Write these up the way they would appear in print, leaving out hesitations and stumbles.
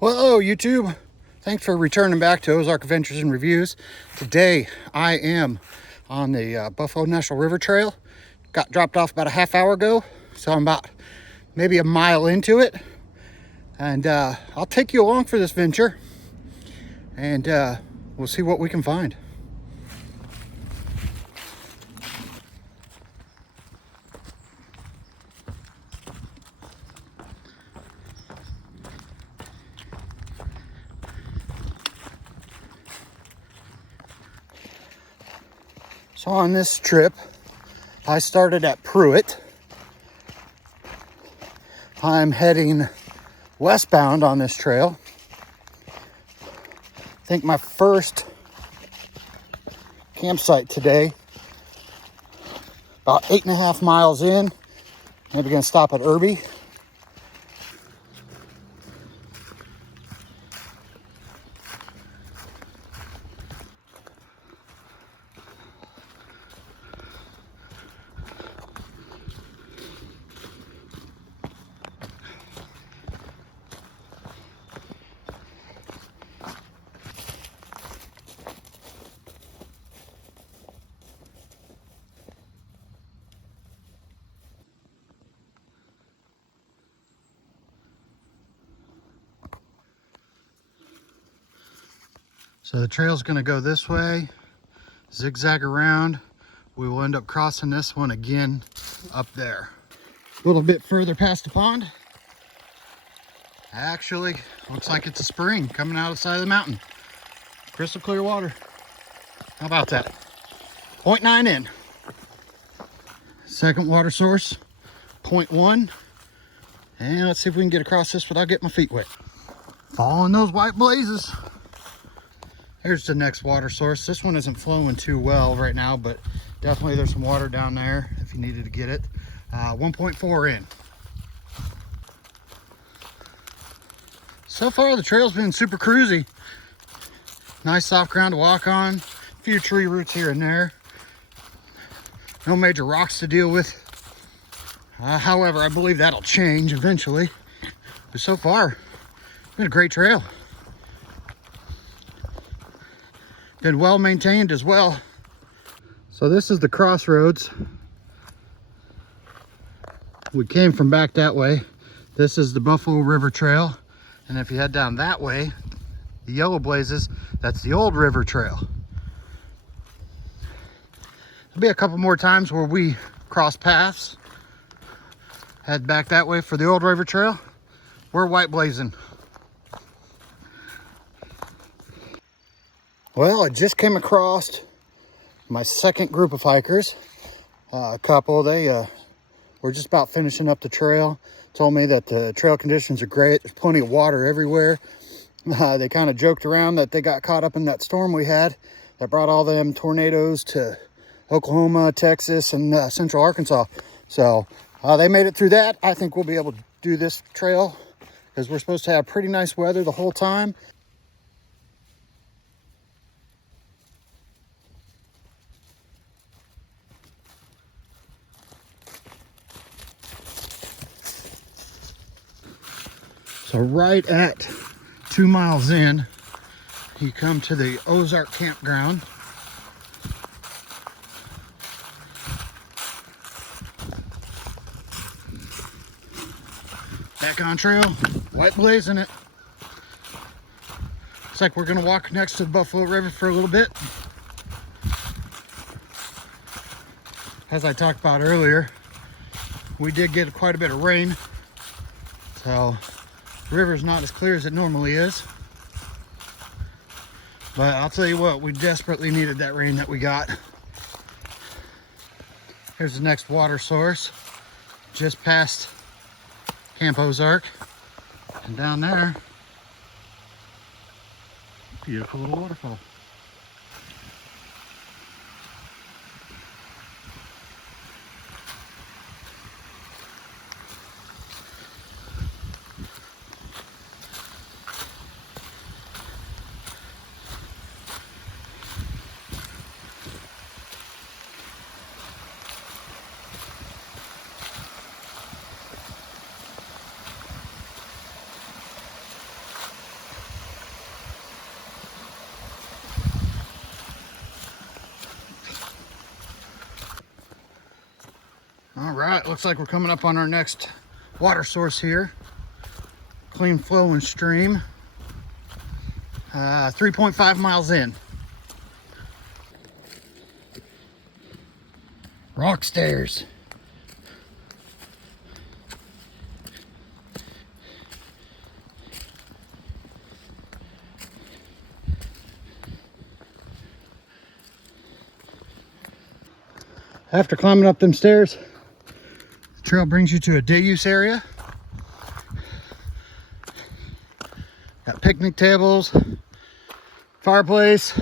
Well, hello YouTube. Thanks for returning back to Ozark Adventures and Reviews. Today I am on the Buffalo National River Trail. Got dropped off about a half hour ago, so I'm about maybe a mile into it. And I'll take you along for this venture, and we'll see what we can find. So on this trip, I started at Pruitt. I'm heading westbound on this trail. I think my first campsite today, about 8.5 miles in. Maybe gonna stop at Erbie. So the trail's gonna go this way, zigzag around. We will end up crossing this one again up there. A little bit further past the pond. Actually, looks like it's a spring coming out of the side of the mountain. Crystal clear water. How about that? 0.9 in. Second water source, 0.1. And let's see if we can get across this without getting my feet wet. Following those white blazes. Here's the next water source. This one isn't flowing too well right now, but definitely there's some water down there if you needed to get it. 1.4 in. So far the trail's been super cruisy. Nice soft ground to walk on. A few tree roots here and there. No major rocks to deal with. However, I believe that'll change eventually. But so far, it's been a great trail. Been well maintained as well. So this is the crossroads. We came from back that way. This is the Buffalo River Trail. And if you head down that way, the yellow blazes, that's the old river trail. There'll be a couple more times where we cross paths. Head back that way for the old river trail. We're white blazing. Well, I just came across my second group of hikers. A couple, they were just about finishing up the trail. Told me that the trail conditions are great. There's plenty of water everywhere. They kind of joked around that they got caught up in that storm we had that brought all them tornadoes to Oklahoma, Texas, and central Arkansas. So they made it through that. I think we'll be able to do this trail because we're supposed to have pretty nice weather the whole time. So right at 2 miles in, you come to the Ozark campground. Back on trail, white blazing it. Looks like we're gonna walk next to the Buffalo River for a little bit. As I talked about earlier, we did get quite a bit of rain. So the river's not as clear as it normally is. But I'll tell you what, we desperately needed that rain that we got. Here's the next water source, just past Camp Ozark. And down there, beautiful little waterfall. right, looks like we're coming up on our next water source here. Clean flowing stream. 3.5 miles in. Rock stairs. After climbing up them stairs, the trail brings you to a day use area. Got picnic tables, fireplace,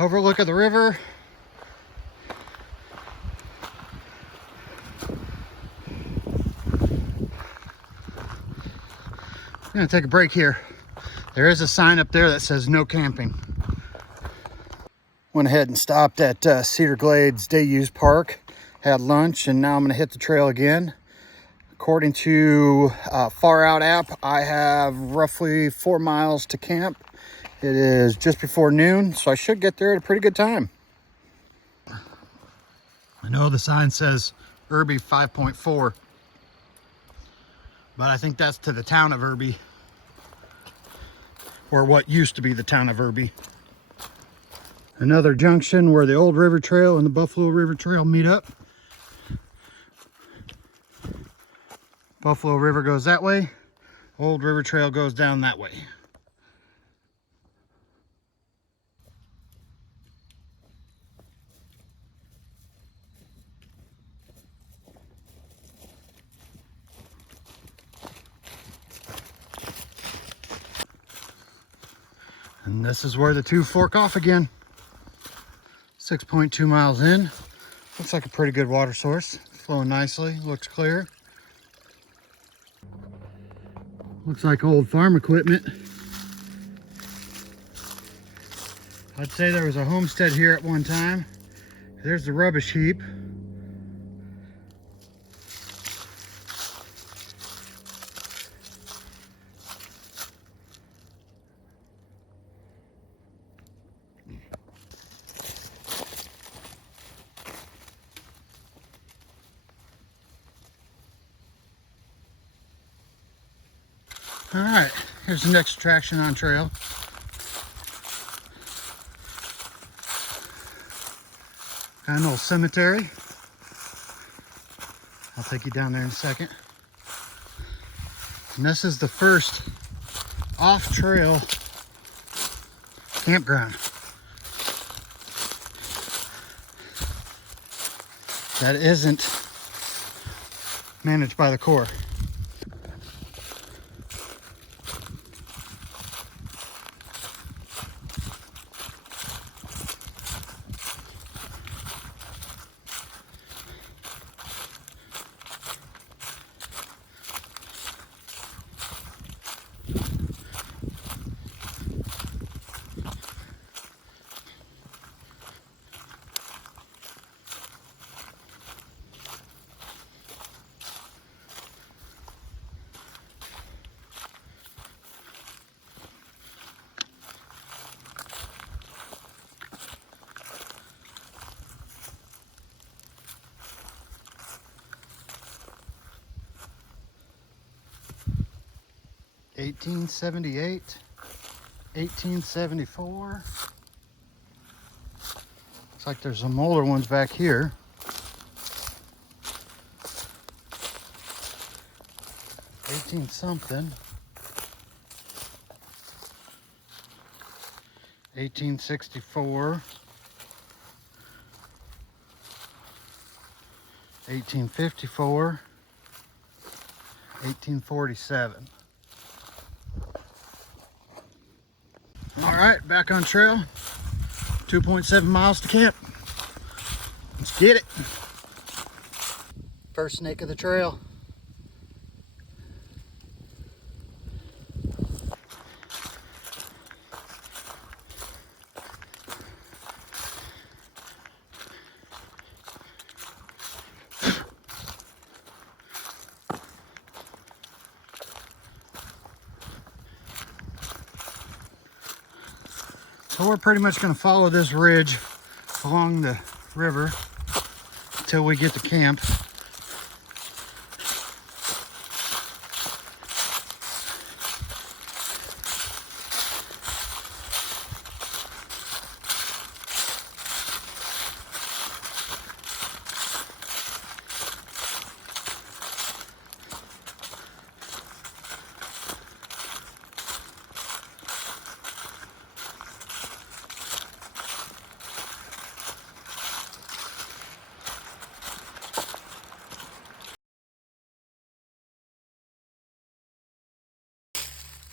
overlook of the river. I'm gonna take a break here. There is a sign up there that says no camping. Went ahead and stopped at Cedar Glades Day Use Park, had lunch, and now I'm gonna hit the trail again. According to Far Out app, I have roughly 4 miles to camp. It is just before noon, so I should get there at a pretty good time. I know the sign says Erbie 5.4, but I think that's to the town of Erbie, or what used to be the town of Erbie. Another junction where the Old River Trail and the Buffalo River Trail meet up. Buffalo River goes that way. Old River Trail goes down that way. And this is where the two fork off again. 6.2 miles in. Looks like a pretty good water source. Flowing nicely, looks clear. Looks like old farm equipment. I'd say there was a homestead here at one time. There's the rubbish heap. All right, here's the next attraction on trail. Got an old cemetery. I'll take you down there in a second. And this is the first off-trail campground that isn't managed by the Corps. $18.78, $18.74. Looks like there's some older ones back here. $18 something. $18.64. $18.54. $18.47. All right, back on trail. 2.7 miles to camp. Let's get it. First snake of the trail. So we're pretty much going to follow this ridge along the river. till we get to camp.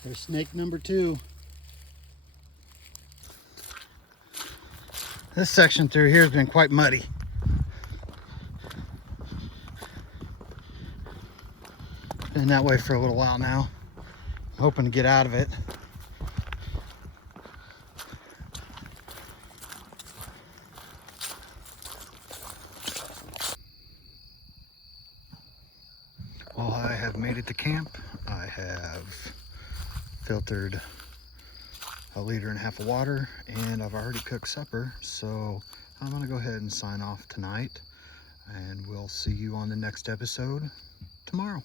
There's snake number 2. This section through here has been quite muddy. Been that way for a little while now. I'm hoping to get out of it. Well, I have made it to camp. I have filtered 1.5 liters of water, and I've already cooked supper, so I'm gonna go ahead and sign off tonight, and we'll see you on the next episode tomorrow.